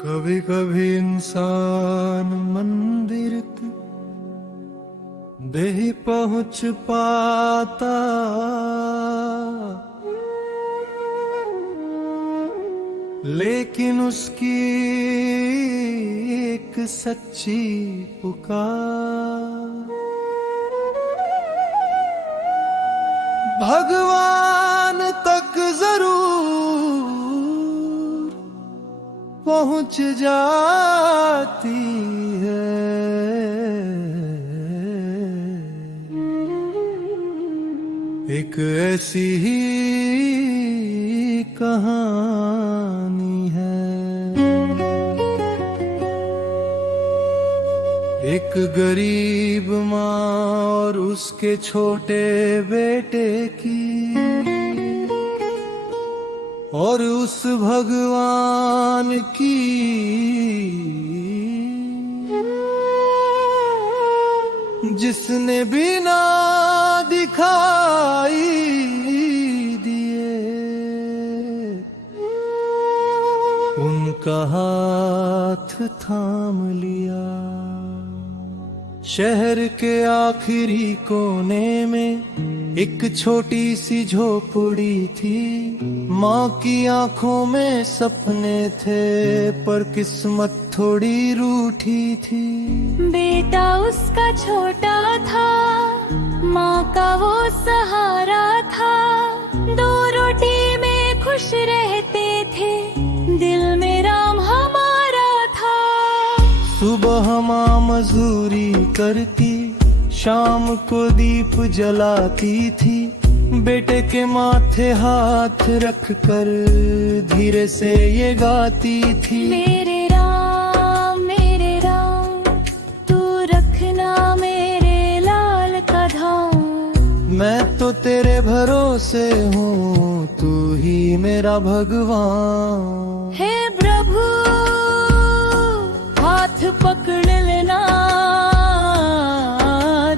कभी कभी इंसान मंदिर तक नहीं पहुंच पाता, लेकिन उसकी एक सच्ची पुकार भगवान तक जरूर पहुंच जाती है। एक ऐसी ही कहानी है, एक गरीब माँ और उसके छोटे बेटे की, और उस भगवान की जिसने बिना दिखाई दिए उनका हाथ थाम लिया। शहर के आखिरी कोने में एक छोटी सी झोपड़ी थी। माँ की आंखों में सपने थे, पर किस्मत थोड़ी रूठी थी। बेटा उसका छोटा था, माँ का वो सहारा था। दो रोटी में खुश रहते थे, दिल में राम हमारा था। सुबह माँ मजदूरी करती, शाम को दीप जलाती थी। बेटे के माथे हाथ रख कर धीरे से ये गाती थी। मेरे राम तू रखना मेरे लाल का ध्यान। मैं तो तेरे भरोसे हूँ, तू ही मेरा भगवान। हे प्रभु हाथ पकड़ लेना,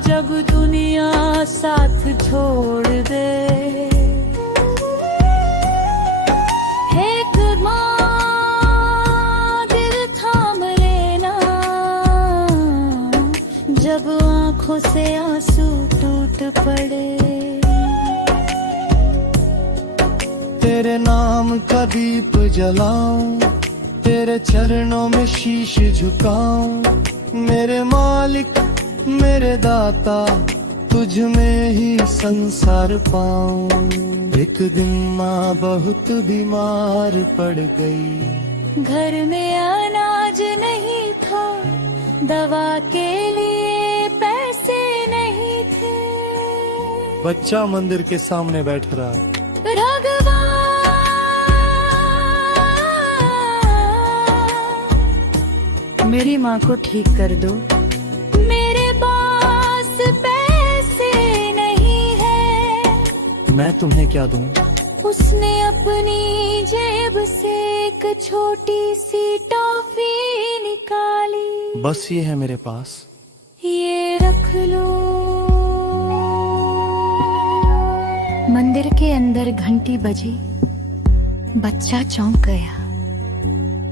जब दुनिया साथ छोड़ दे। एक माँ दिल थाम लेना, जब आँखों से आंसू टूट पड़े। तेरे नाम का दीप जलाऊं, तेरे चरणों में शीश झुकाऊं। मेरे मालिक मेरे दाता, तुझ में ही संसार पाऊं। एक दिन माँ बहुत बीमार पड़ गई। घर में अनाज नहीं था, दवा के लिए पैसे नहीं थे। बच्चा मंदिर के सामने बैठ रहा। मेरी माँ को ठीक कर दो। मेरे पास पैसे नहीं है। मैं तुम्हें क्या दूं? उसने अपनी जेब से एक छोटी सी टॉफी निकाली। बस ये है मेरे पास, ये रख लो। मंदिर के अंदर घंटी बजी, बच्चा चौंक गया।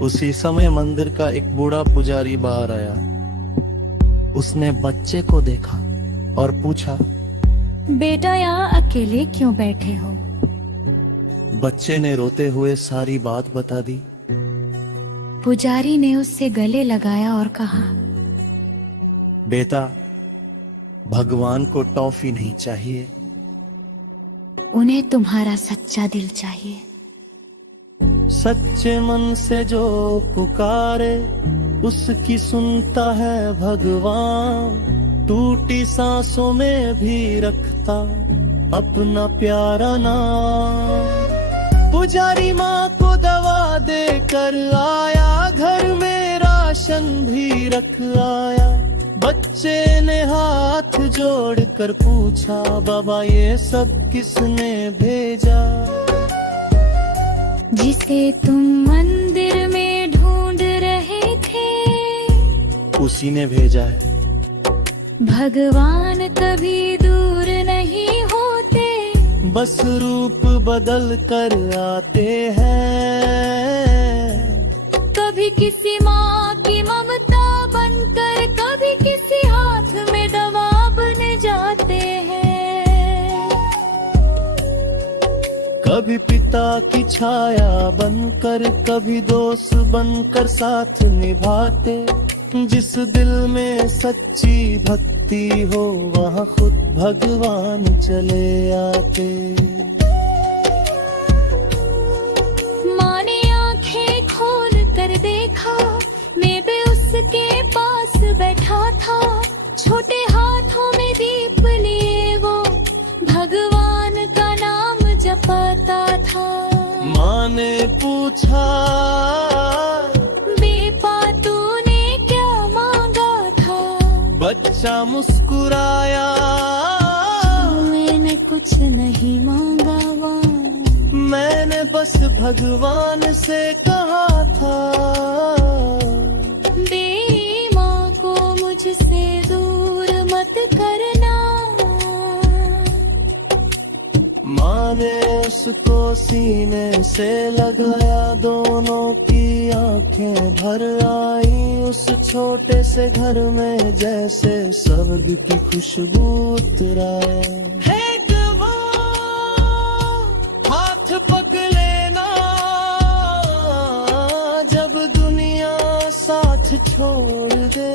उसी समय मंदिर का एक बूढ़ा पुजारी बाहर आया। उसने बच्चे को देखा और पूछा, बेटा यहाँ अकेले क्यों बैठे हो? बच्चे ने रोते हुए सारी बात बता दी। पुजारी ने उससे गले लगाया और कहा, बेटा, भगवान को टॉफी नहीं चाहिए, उन्हें तुम्हारा सच्चा दिल चाहिए। सच्चे मन से जो पुकारे उसकी सुनता है भगवान। टूटी सांसों में भी रखता अपना प्यारा नाम। पुजारी माँ को दवा देकर आया, घर में राशन भी रख आया। बच्चे ने हाथ जोड़कर पूछा, बाबा ये सब किसने भेजा? जिसे तुम मंदिर में ढूंढ रहे थे, उसी ने भेजा है। भगवान कभी दूर नहीं होते, बस रूप बदल कर आते हैं। कभी किसी माँ की ममता बनकर, कभी किसी हाथ में दवा बन जाते हैं। कभी पिता की छाया बनकर, कभी दोस्त बनकर साथ निभाते। जिस दिल में सच्ची भक्ति हो वहाँ खुद भगवान चले आते। माँ ने आंखें खोल कर देखा, मैं भी उसके पास बैठा था। छोटे हाथों में दीप लिए वो भगवान का नाम जपता था। माँ ने पूछा, बेटा तूने क्या मांगा था? बच्चा मुस्कुराया, मैंने कुछ नहीं मांगा माँ, मैंने बस भगवान से कहा था। बे माँ को मुझसे दूर मत करना। माँ ने उसको सीने से लगाया, दोनों की आंखें भर आई। उस छोटे से घर में जैसे स्वर्ग की खुशबू उतराए। हे गवाह, हाथ पकड़ लेना जब दुनिया साथ छोड़ दे।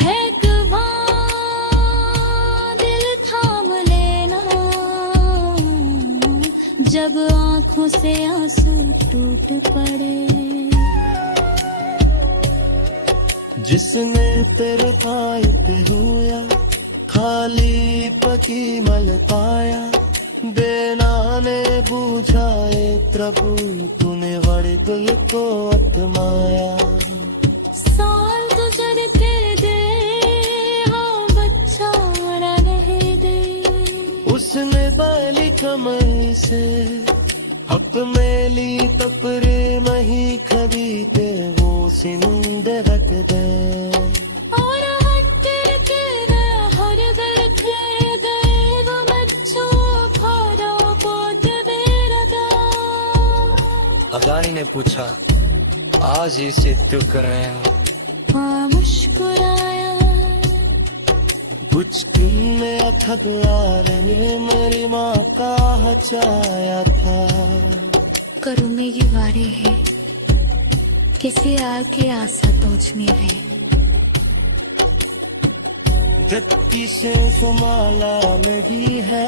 है गवाह, दिल थाम लेना जब आँखों से आंसू टूट पड़े। जिसने तेरे भाई पे हुआ, खाली पकी मल पाया। देना ने बुझाए प्रभु, तूने बड़े दिल को आत्माया। साल गुजर के दे, हाँ बच्चा ना रह दे। उसने बाली कमई से हक में ली तपरे मही खरीदे, वो सिंद रख दे। और हटर के गया हर घर के गए वो बच्चों खारा पोत बेरगा। अदानी ने पूछा, आज इसे क्यों कर रहे हैं? हाँ मुस्कुराया, कुछ में अथक यार ने मेरी माँ का हचाया था। करो मेरी बारी है, किसी आगे आशा तोचनी है। जबकि से माला में भी है।